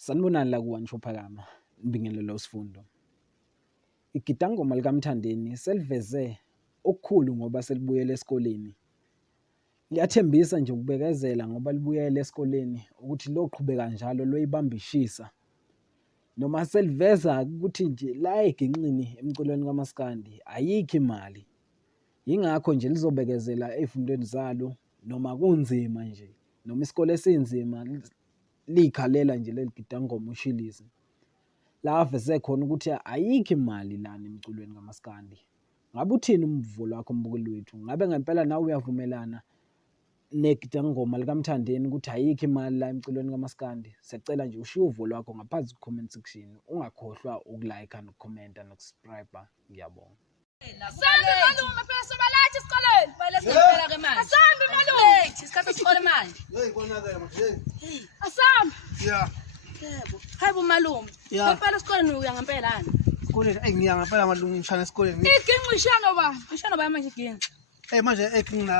Sanibonani la kuWone Shophakama, Ibingelelo Sifundo. Igidangoma likaMthandeni seliveze okukhulu ngoba selibuyele esikoleni. Liyathembisa nje ukubekezela ngoba libuyele esikoleni ukuthi loqhubeka njalo loyibambishisa. Noma seliveza ukuthi nje la eginqini emculweni kaMaskandi ayikho imali. Yingakho nje lizobekezela ezifundweni zalo noma kunzima nje, noma isikole esinzima likhalela nje leli gidangoma uShilizi. La aveze khona ukuthi ayikho imali lana emculweni kaMaskandi. Ngabe uthini umvulo wakho mbukeli wethu? Ngabe ngempela nawe uyavumelana negidangoma likaMthandeni ukuthi ayikho imali la emculweni kaMaskandi? Siyacela nje ushiye uvulo wakho ngaphansi ku-comment section. Ungakhohlwa ukulike nokukhomenta nokusubscribe. Ngiyabonga. Asambi malume phela sobalathi esikoleni. Balesiphela ke manje. Asambi malume. Isikhathi isikole manje. Hey konakala manje. Asambi. Yeah. Yebo. Hayibo malume. Ngempela esikoleni uya ngempela ani? Esikoleni ngiya ngempela malume ngishana esikoleni. Iginqi ishano ba. Ishano ba manje iginqi. Manje ekingina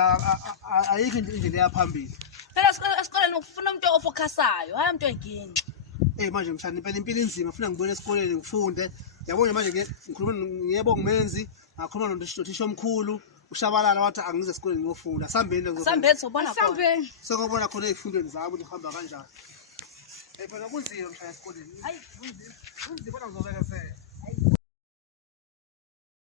ayikho indlela yaphambili. Phela esikoleni ufuna umuntu ofocusayo, hayi umuntu oyiginqi. Manje mshana impela impilo inzima ufuna ngibone esikoleni ngifunde. Yabona manje ngikhuluma ngiyebo ngimenzi, ngakhuluma nothisha omkhulu, ushabalala wathi angize esikoleni ngiyofunda. Sambeni ngizobona. Sambeni sobona khona. Sambeni. Sokubona khona ezifundweni zami ukuthi ngihamba kanjani. Phela kunzima mshana esikoleni. Hayi kunzima bona ngizobekezela.